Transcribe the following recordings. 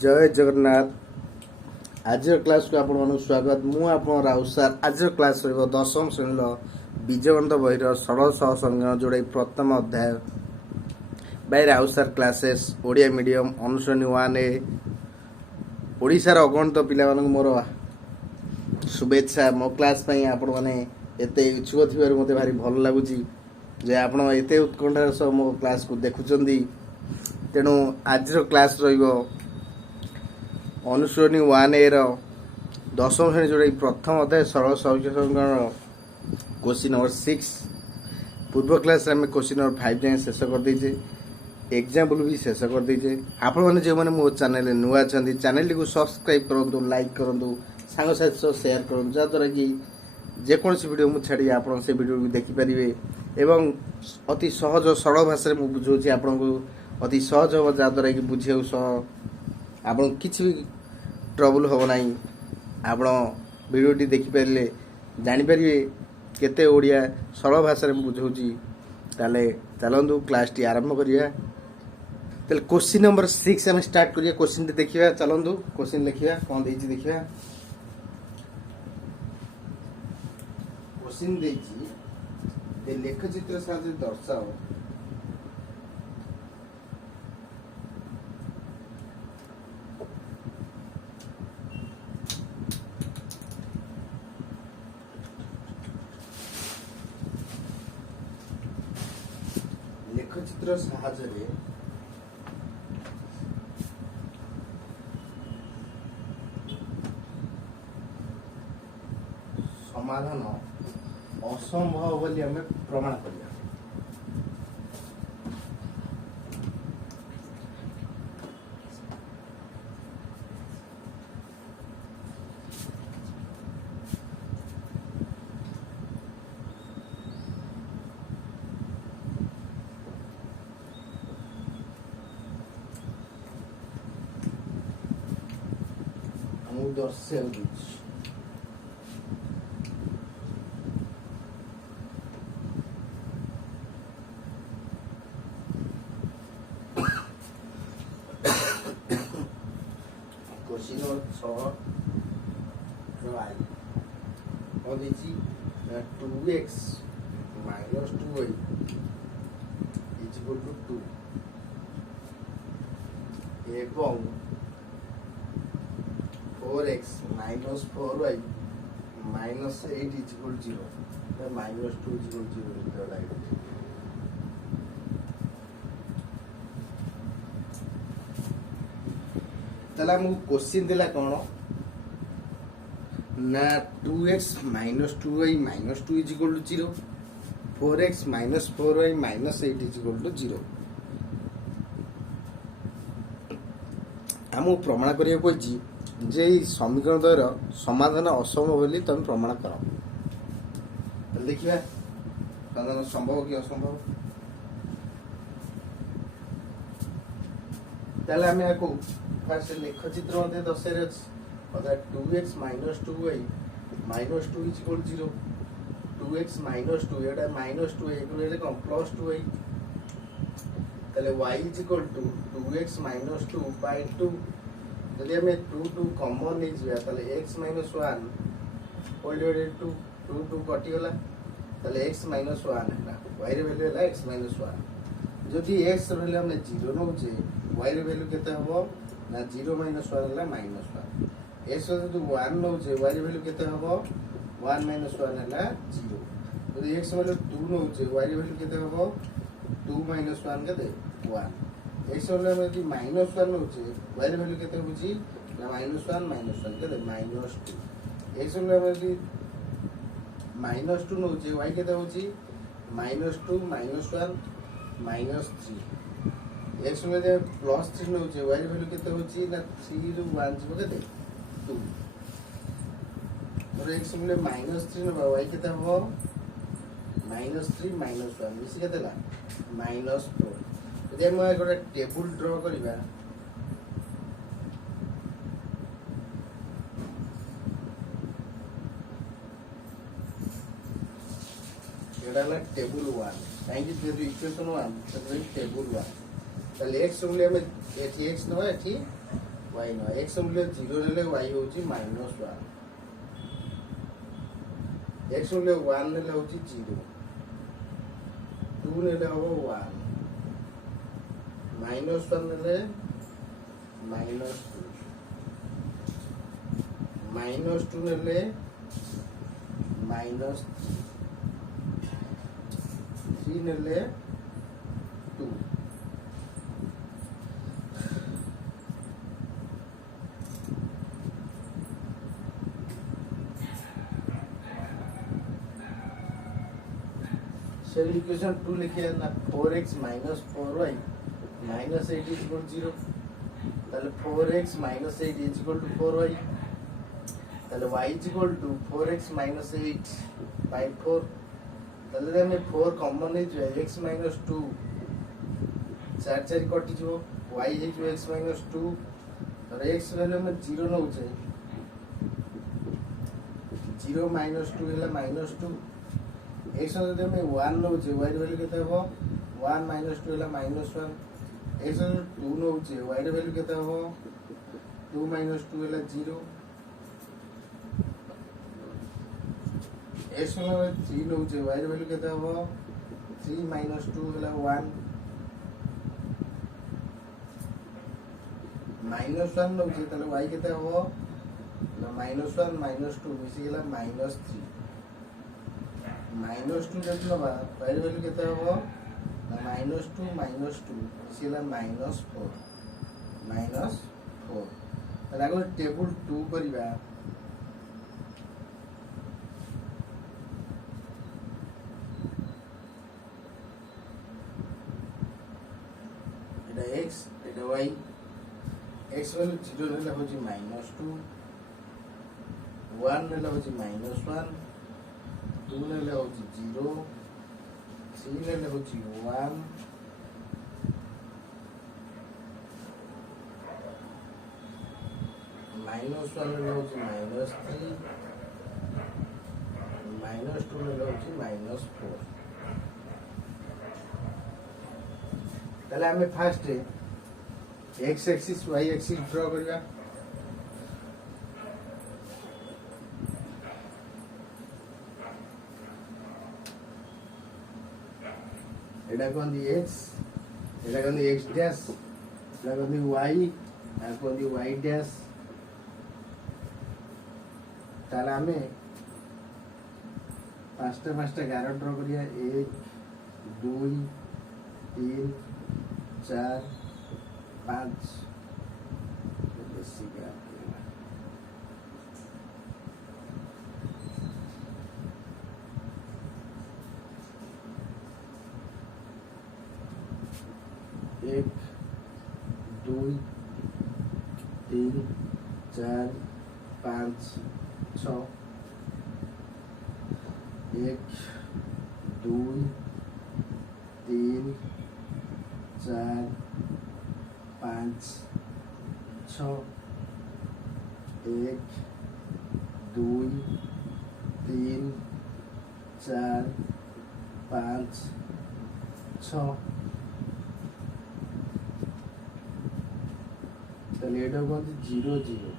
जय जगन्नाथ। आज क्लास को आपण स्वागत। मु आपण राउत सार। आज क्लास रहिबो दशम श्रेणी विजयवंत बहिर सरल सह संज्ञा जोड़े प्रथम अध्याय बाय राउत सार क्लासेस ओडिया मीडियम अनुश्रेणी 1A ओडिशार अगणित पिला मोर शुभेच्छा। मो क्लास पई आपण माने एते इच्छुक थिबार मते भारी भल लागुची जे आपण एते उत्कंठार सह मो क्लास को देखुचंदी। तेणु आज क्लास रहिबो अनुश्रेणी 1A दशम श्रेणी जोड़े प्रथम अध्याय सरल सहज संज्ञान क्वेश्चन नंबर 6। पूर्व क्लास में क्वेश्चन नंबर 5 जाए शेष कर देचे, एग्जाम्पल भी शेष कर देचे। आपण मैंने जो मैंने मो चैनल नुआ अच्छा चैनल को सब्सक्राइब करूँ, लाइक करूँ, सांगसाथी सह शेयर करूँ, जहाँद्वारा कि जेकोसी वीडियो मुझे छाड़ी आप से वीडियो भी देखिपारे एवं अति सहज सरल भाषा में बुझाऊँगी आपन को अति सहज हम जहाँद्वारा कि बुझे सह आप किसी भी ट्रबल हम ना। आप वीडियोटी देखिपारे जानीपारे केते ओडिया सरल भाषा में बुझाऊँगी। ताले चलतु क्लास टी आरंभ करिया। ताले क्वेश्चन नंबर 6 हम स्टार्ट करिया। क्वेश्चन टी देखिया। चलतु क्वेश्चन लिखिया कौन देछि देखिया। क्वेश्चन देछि ए लेख चित्र साथ दर्शाओ चित्र साहाय्य समाधान असंभव बोली हमें प्रमाण करिया। दर्शाऊ question number 6 2x minus 2y is equal to 2 एवं 4x minus 4y minus 8 is equal to 0 minus 2 is equal to 0 तला क्वेश्चन दिला कौन ना 2x minus 2y minus 2 is equal to 0 4x minus 4y minus 8 is equal to 0 हम प्रमाण करिया Koichi जे समीकरण द्वयर समाधान असंभव बोली तुम प्रमाण कर। देखिए समाधान संभव कि असंभव। ताले हम याको फर्स्ट लेख चित्र मते दर्शाइ अछि 2x minus 2y minus 2 is equal to 0 2x minus 2 Etah minus 2 एले कम plus 2y ताले y is equal to 2x minus 2 by 2 जदि हमें 2 कॉमन नहीं जिया ताले x minus 1 होल डिवाइडेड 2 2 कटि गला ताले x minus 1 है y रे वैल्यू है x minus 1 जदि x रे वैल्यू हमने 0 नउचे y रे वैल्यू केते हबो ना 0 minus 1 है -1 x रे जदि 1 नउचे y रे वैल्यू केते हबो 1 minus 1 है 0 जदि x वैल्यू 2 नउचे y रे वैल्यू केते हबो 2 minus 1 केते 1 x वाले में कि -1 होचे y रे वैल्यू केते होची ना -1 केते -2 x वाले में कि -2 होचे y केते होची -2 -1 -3 x वाले +3 होचे y रे वैल्यू केते होची ना 3 ରୁ 1 जिवो केते 2 और x वाले -3 न y केते हो -3 -1 मिसी केते ला -4 जे मैं गोटे टेबल ड्रॉ करिबा एडाला टेबल 1 काई जे इक्वेशन 1 तबे टेबल 1 ताले x बोले हमें एठी x न एठी y નો x મૂલ્ય 0 ନେଲେ y ହେଉଛି -1, x મૂલ્ય 1 ନେଲେ ହେଉଛି 0, 2 ନେଲେ ହେବ 1, -1 ନେଲେ -2, -2 ନେଲେ -3, 3 ନେଲେ 2, so equation 2 लिखिए ना 4x minus 4y minus 8 is equal to 0, তাহলে 4x minus 8 is equal to 4y, তাহলে y is equal to 4x minus 8 by 4, তাহলে যদি আমি 4 কমন ହେଇଯିବ x minus 2 4 4 କଟିଯିବ, y ହେଇଯିବ x minus 2, ତାହେଲେ x ଭ୍ୟାଲୁ ଆମେ 0 ନଉଛେ, 0 minus 2 ହେଲା -2, x ଯଦି ଆମେ 1 ନଉଛେ y ର ଭ୍ୟାଲୁ କେତେ ହେବ, 1 minus 2 ହେଲା -1, x ଯଦି 2 ନଉଛେ y ର ଭ୍ୟାଲୁ କେତେ ହେବ, 2 minus 2 ହେଲା 0, x ଯଦି ଆମେ 3 ନଉଛେ y ର ଭ୍ୟାଲୁ କେତେ ହେବ, 3 minus 2 ହେଲା 1, -1 ନଉଛେ ତାହେଲେ y କେତେ ହେବ ନା -1 -2 ମିଶିଗଲା -3, -2 ଯଦି ନବା y ର ଭ୍ୟାଲୁ କେତେ ହେବ ନା -2 ମିଶିଗଲା -4, ତାହେଲେ ଆଗ ଟେବୁଲ 2 କରିବା, এটা x এটা y, x ভ্যালু 0 নেলে হচ্ছে -2, 1 নেলে হচ্ছে -1, 2 নেলে হচ্ছে 0, 3 নেলে হচ্ছে 1, -1 নেলে হচ্ছে -3, -2 নেলে হচ্ছে -4, তাহলে আমি ফার্স্টে x axis y axis draw করিবা, এটা কোনদি x, এটা কোনদি x ড্যাশ, এটা কোনদি y, আর কোনদি y ড্যাশ, তাহলে আমি পাঁচটা গারো ড্র করিয়া 1 2 3 4 5 বেশি গ্যাপ, 1 2 3 4 5 6, 1 2 3 4 5 6, 1 2 3 4 5 6, তাহলে এটা বলতে 0 0,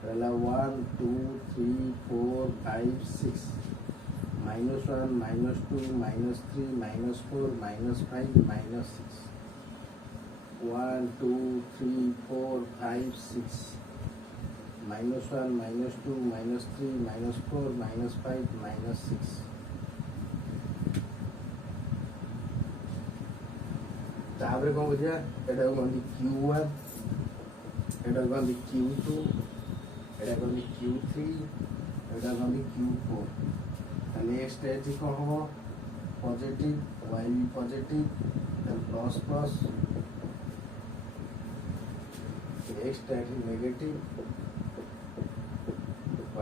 তাহলে 1 2 3 4 5 6, -1 -2 -3 -4 -5 -6, 1 2 3 4 5 6, -1 -2 -3 -4 -5 -6, ତାପରେ କ'ଣ ବୁଝିବା, ଏଟାକୁ କହନ୍ତି Q1, ଏଟାକୁ କହନ୍ତି Q2, ଏଟା କହନ୍ତି Q3, ଏଟା କହନ୍ତି Q4, ତାହେଲେ x ଟା ଏଠି କ'ଣ ହେବ ପଜିଟିଭ, y ବି ପଜିଟିଭ, ତାହେଲେ ପ୍ଲସ୍ ପ୍ଲସ୍, x ଟା ଏଠି ନେଗେଟିଭ,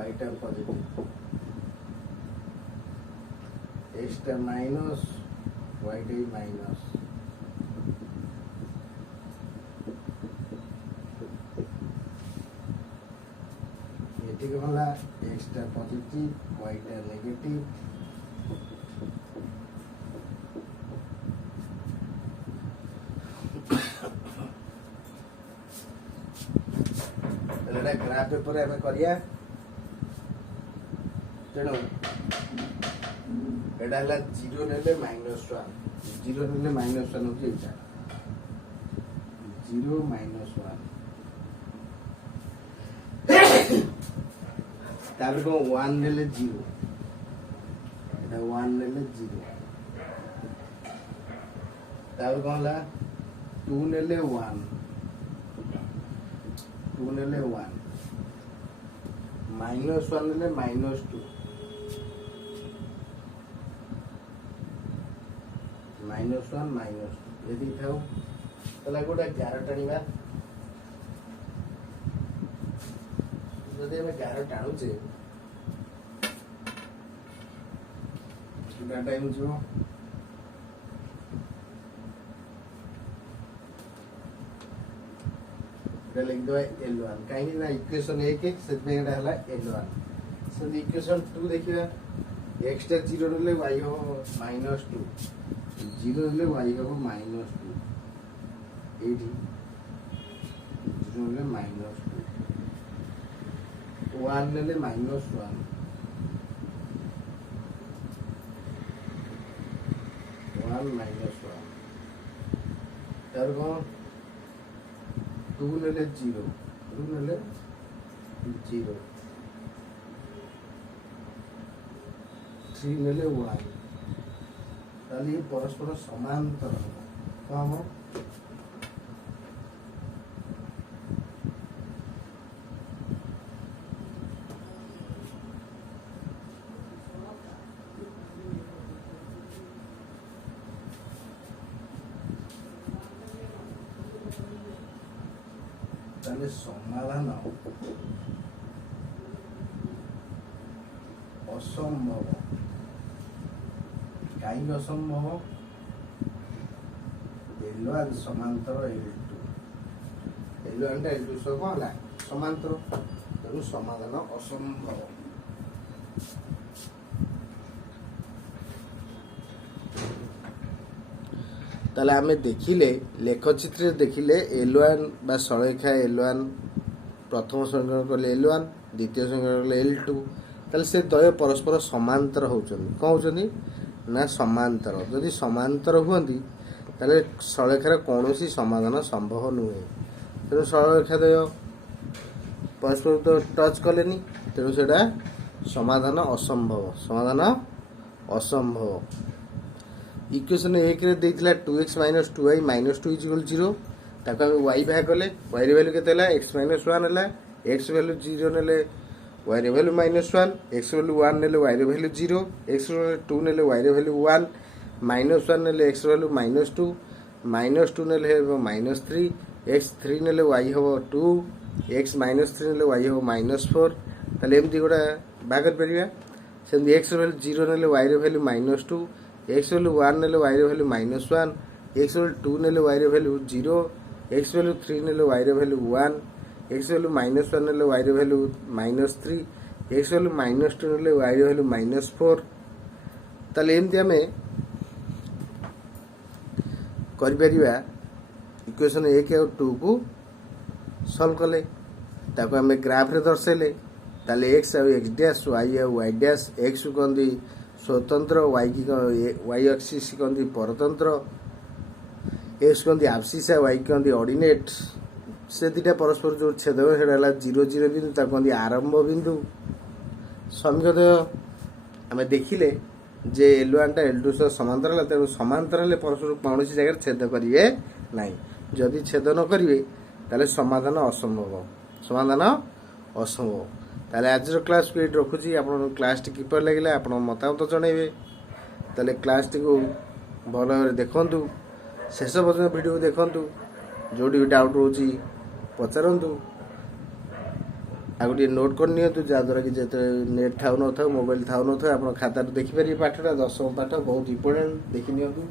y ଟା ପଜିଟିଭ, x ଟା ମାଇନସ୍, y ଟା ବି ମାଇନସ୍, এটি হলা x টা পজিটিভ, y টা নেগেটিভ, एटा ग्राफ पेपर आम करिया तेणु एटा हला 0 नेले -1 0 नेले -1 होची एटा 0 -1 तापर को 1 नेले 0 एटा 1 नेले 0 तापर को हला 2 नेले 1 2 नेले 1 -1 नेले -2 -1 -2 यदि थाउ तला गोटा 11 टाणीबा जदि हम 11 टाणुचे कितना टाइम जो लिख दो L1 कहीं ना इक्वेशन 1 से L1 सो इक्वेशन 2 देखिए x टा 0 ले y हो -2 0 ले y हो -2 एडी 0 ले -2 1 ले -1 1 -1 तर को 2 ले 0 2 ले 0 3 ले 1 ताली ये परस्पर समांतर होगा हम ताले समाधान असंभव कहीं असंभव L1 समांतर L2 L1 टा L2 सह कौन है समांतर तेणु समाधान असंभव ताले आमे देखिले लेखचित्र देखिले L1 बा सरेखा L1 प्रथम समीकरण कले L1 द्वितीय समीकरण कले L2 ताले से द्वय परस्पर समांतर होचन कोन होचनी ना समांतर जदि समांतर हुअंती ताले सरेखार कौनसी समाधान संभव नुहे तेणु सरेखा द्वय परस्पर तो टच कलेनी तेणु सेटा समाधान असंभव इक्वेशन 1 रे देइथिला 2x - 2y - 2 = 0 ताको हम y भाग कले y रे वैल्यू केते हला x - 1 हला x वैल्यू 0 नेले y रे वैल्यू -1 x वैल्यू 1 नेले y रे वैल्यू 0 x वैल्यू 2 नेले y रे वैल्यू 1 -1 नेले x वैल्यू -2 -2 नेले हेबो -3 x 3 नेले y होबो 2 x -3 नेले y होबो -4 ताले एमती गोटा भाग कर परिया सेम x वैल्यू 0 नेले y रे वैल्यू -2 x वैल्यू 1 नेले y रे वैल्यू -1 x वैल्यू 2 नेले y रे वैल्यू 0 x वैल्यू 3 नेले y रे वैल्यू 1 x वैल्यू -1 नेले y रे वैल्यू -3 x वैल्यू -2 नेले y रे वैल्यू -4 ताले एमती हमें करि परिबा इक्वेशन 1 और 2 को सॉल्व कले ताको हमें ग्राफ रे दर्शेले ताले x और x डैश y और y डैश x को कंदी स्वतंत्र y की y एक्सिस कंदी परतंत्र x कंदी एब्सिस y कंदी ऑर्डिनेट से दिटा परस्पर जो छेद हो सेडा 0 0 बिंदु ता कंदी आरंभ बिंदु समीकरण हमें देखिले जे L1 टा L2 सह समांतर हला तेणु समांतर ले परस्पर कौनसी जगह छेद करिवे नाही जदि छेद न करिवे ताले समाधान असंभव ताले आज क्लास को रखुची आपण क्लास टी किपर लागिला आपण मतामत जणैबे ताले क्लास टी को भल देखंतु शेष पर्यंत वीडियो देखंतु जोडी डाउट रोची पचारंतु आ गोटे नोट कर नियंतु जहाँद्वारा कि जो नेट थाउ न था मोबाइल थाउ न था आप खाता देखिपारे पाठटा 10वीं पाठ बहुत इंपोर्टेंट देखि नियंतु।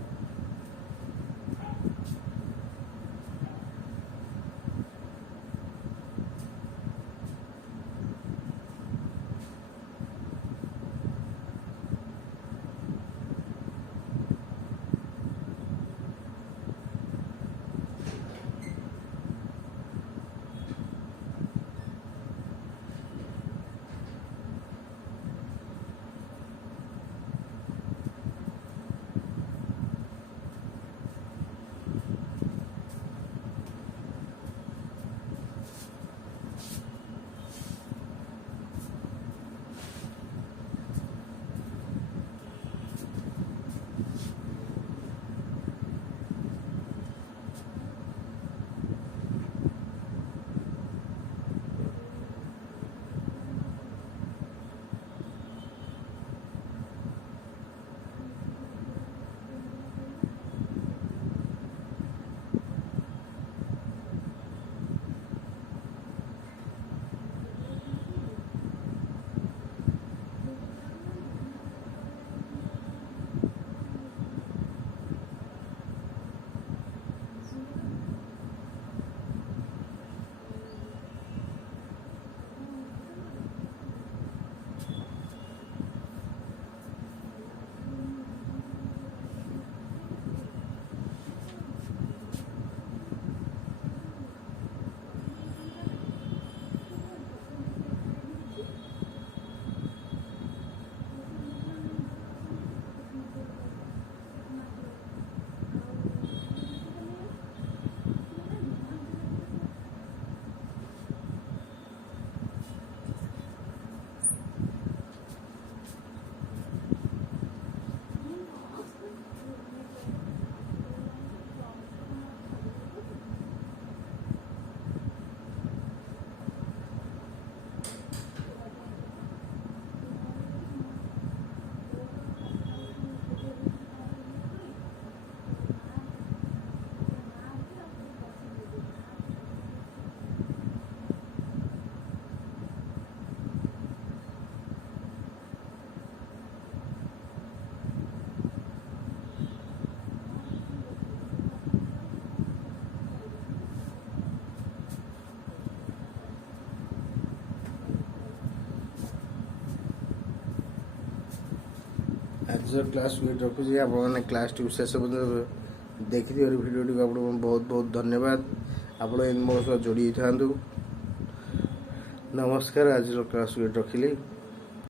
आज क्लास रखुच्छी आपने क्लास टी शेष देखी भिडियो टी आपको बहुत बहुत धन्यवाद। आप मो सह जोड़ी था। नमस्कार। आज क्लास रखिली।